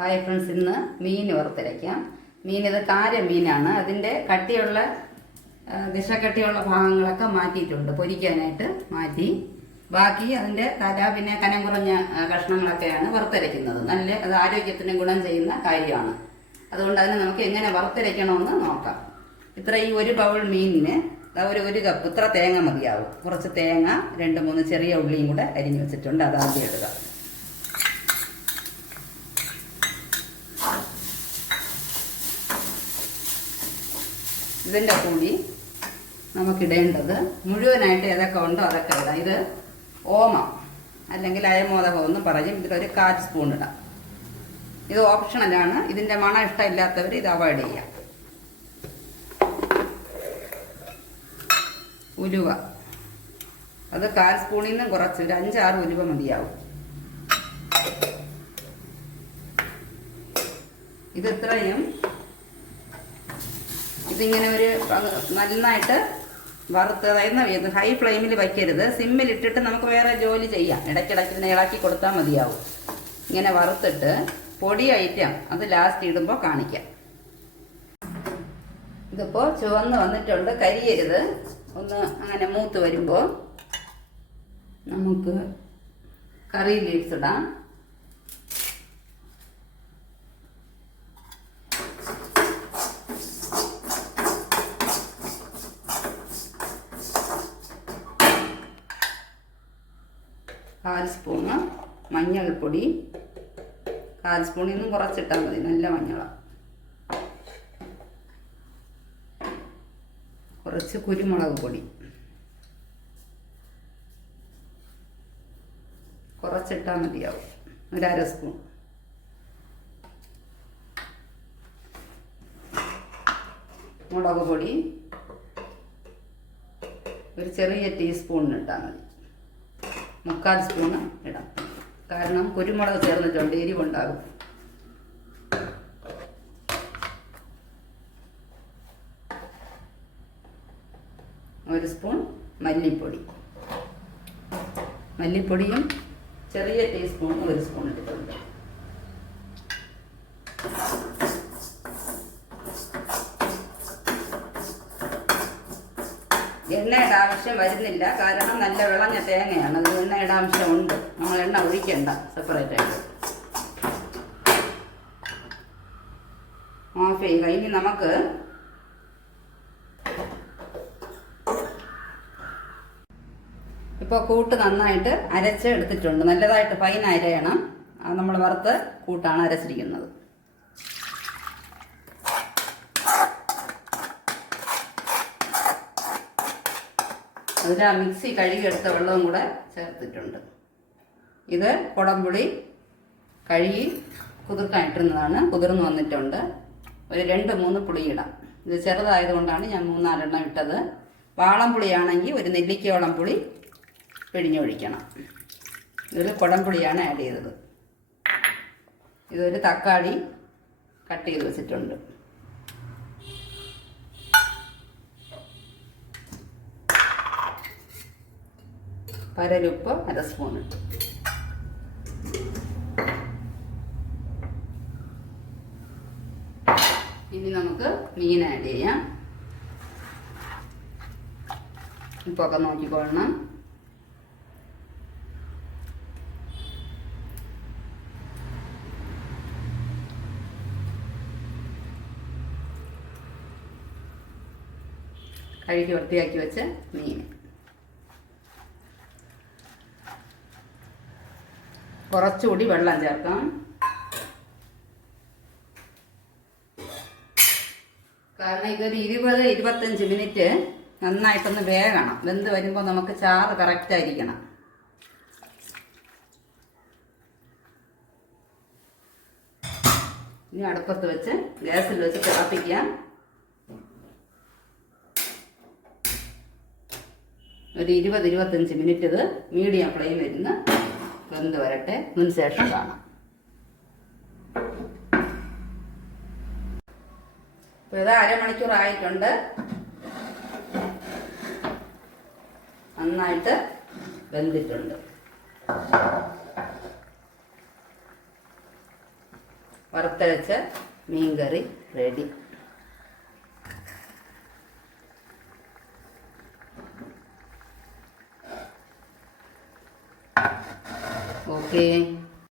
Hi friends, ഇന്ന് മീൻ വറുത്തരയ്ക്കാം. ഇത് കാര മീനാണ്. അതിൻ്റെ കട്ടിയുള്ള ദിശക്കട്ടിയുള്ള ഭാഗങ്ങളൊക്കെ മാറ്റിയിട്ടുണ്ട്, പൊരിക്കാനായിട്ട് മാറ്റി. ബാക്കി അതിൻ്റെ തല പിന്നെ കനം കുറഞ്ഞ കഷ്ണങ്ങളൊക്കെയാണ് വറുത്തരയ്ക്കുന്നത്. അത് ആരോഗ്യത്തിന് ഗുണം ചെയ്യുന്ന കാര്യമാണ്. അതുകൊണ്ട് അതിനെ നമുക്ക് എങ്ങനെ വറുത്തരയ്ക്കണമെന്ന് നോക്കാം. ഈ ഒരു ബൗൾ മീനിന് ഒരു കപ്പ് ഇത്ര തേങ്ങ മതിയാവും. കുറച്ച് തേങ്ങ, 2-3 ചെറിയ ഉള്ളിയും കൂടെ അരിഞ്ഞു വെച്ചിട്ടുണ്ട്. അത് ആദ്യം ഇടുക. ഇതിൻ്റെ കൂടി നമുക്കിടേണ്ടത് മുഴുവനായിട്ട് ഏതൊക്കെ ഉണ്ടോ അതൊക്കെ ഇടാം. ഇത് ഓമം അല്ലെങ്കിൽ അയമോദകം എന്ന് പറയും. ഇതിലൊരു 1/4 സ്പൂൺ ഇടാം. ഇത് ഓപ്ഷണലാണ്. ഇതിൻ്റെ മണം ഇഷ്ടമില്ലാത്തവർ ഇത് അവോയ്ഡ് ചെയ്യാം. ഉലുവ അത് 1/4 സ്പൂണിൽ നിന്നും കുറച്ച് ഒരു 5-6 ഉലുവ മതിയാവും. ഇത്രയും ഇതിങ്ങനെ ഒരു നന്നായിട്ട് വറുത്ത്, അതായത് ഹൈ ഫ്ലെയിമിൽ വയ്ക്കരുത്. സിമ്മിൽ ഇട്ടിട്ട് നമുക്ക് വേറെ ജോലി ചെയ്യാം. ഇടയ്ക്കിടയ്ക്ക് ഇതിനെ ഇളക്കി കൊടുത്താൽ മതിയാവും. ഇങ്ങനെ വറുത്തിട്ട് പൊടി ഐറ്റം അത് ലാസ്റ്റ് ഇടുമ്പോൾ കാണിക്കാം. ഇതിപ്പോൾ ചുവന്ന് വന്നിട്ടുണ്ട്. കരിയരുത്. ഒന്ന് അങ്ങനെ മൂത്ത് വരുമ്പോൾ നമുക്ക് കറി ലീവ്സ് ഇടാം. കാൽ സ്പൂണ് മഞ്ഞൾപ്പൊടി. 1/4 സ്പൂണിൽ നിന്നും കുറച്ചിട്ടാൽ മതി. നല്ല മഞ്ഞളാണ്. കുറച്ച് കുരുമുളക് പൊടി കുറച്ചിട്ടാൽ മതിയാവും. ഒരു 1/2 സ്പൂൺ. മുളക് പൊടി ഒരു ചെറിയ ടീസ്പൂണിന് ഇട്ടാൽ മതി. 3/4 സ്പൂണ് ഇടാം. കാരണം കുരുമുളക് ചേർന്നിട്ടുണ്ട്, എരിവുണ്ടാകും. ഒരു സ്പൂൺ മല്ലിപ്പൊടി. മല്ലിപ്പൊടിയും ചെറിയ ടീസ്പൂൺ 1 സ്പൂൺ ഇട്ടിട്ടുണ്ട്. എണ്ണയുടെ ആവശ്യം വരുന്നില്ല. കാരണം നല്ല വിളഞ്ഞ തേങ്ങയാണ്. അത് എണ്ണയുടെ ആവശ്യമുണ്ട്. നമ്മൾ എണ്ണ ഒഴിക്കണ്ട. സെപ്പറേറ്റ് ആയിട്ട് ഓഫ് ചെയ്യുക. ഇനി നമുക്ക് ഇപ്പോൾ കൂട്ട് നന്നായിട്ട് അരച്ച് എടുത്തിട്ടുണ്ട്. നല്ലതായിട്ട് ഫൈൻ അരയണം. നമ്മൾ വറുത്ത് കൂട്ടാണ് അരച്ചിരിക്കുന്നത്. അതിൽ ആ മിക്സി കഴുകിയെടുത്ത വെള്ളവും കൂടെ ചേർത്തിട്ടുണ്ട്. ഇത് കുടംപുളി കഴുകി കുതിർക്കാനിട്ടിരുന്നതാണ്. കുതിർന്ന് വന്നിട്ടുണ്ട്. ഒരു 2-3 പുളി ഇടാം. ഇത് ചെറുതായതുകൊണ്ടാണ് ഞാൻ 3-4 ഇട്ടത്. വാളംപുളിയാണെങ്കിൽ ഒരു നെല്ലിക്കയോളം പുളി പിഴിഞ്ഞൊഴിക്കണം. ഇതൊരു കുടംപുളിയാണ് ആഡ് ചെയ്തത്. ഇതൊരു തക്കാളി കട്ട് ചെയ്ത് വെച്ചിട്ടുണ്ട്. പരലുപ്പ് 1/2 സ്പൂൺ ഇട്ടു. ഇനി നമുക്ക് മീൻ ആഡ് ചെയ്യാം. ഉപ്പൊക്കെ നോക്കിക്കൊള്ളണം. കഴുകി വൃത്തിയാക്കി വെച്ച മീൻ കുറച്ചുകൂടി വെള്ളം ചേർക്കാം. കാരണം ഇതൊരു 20-25 മിനിറ്റ് നന്നായിട്ടൊന്ന് വേകണം. വെന്ത് വരുമ്പോൾ നമുക്ക് ചാറ് കറക്റ്റായിരിക്കണം. ഇനി അടുപ്പത്ത് വെച്ച് ഗ്യാസിൽ വെച്ച് തിളപ്പിക്കാം. ഒരു 20-25 മിനിറ്റ് ഇത് മീഡിയം ഫ്ലെയിമിൽ ഇരുന്ന് വെന്ത് വരട്ടെ. അതിന് ശേഷം കാണാം. ഇപ്പോൾ ഇത് 1/2 മണിക്കൂർ ആയിട്ടുണ്ട്. നന്നായിട്ട് വെന്തിട്ടുണ്ട്. വറുത്തരച്ച മീൻ കറി റെഡി. ഓക്കേ.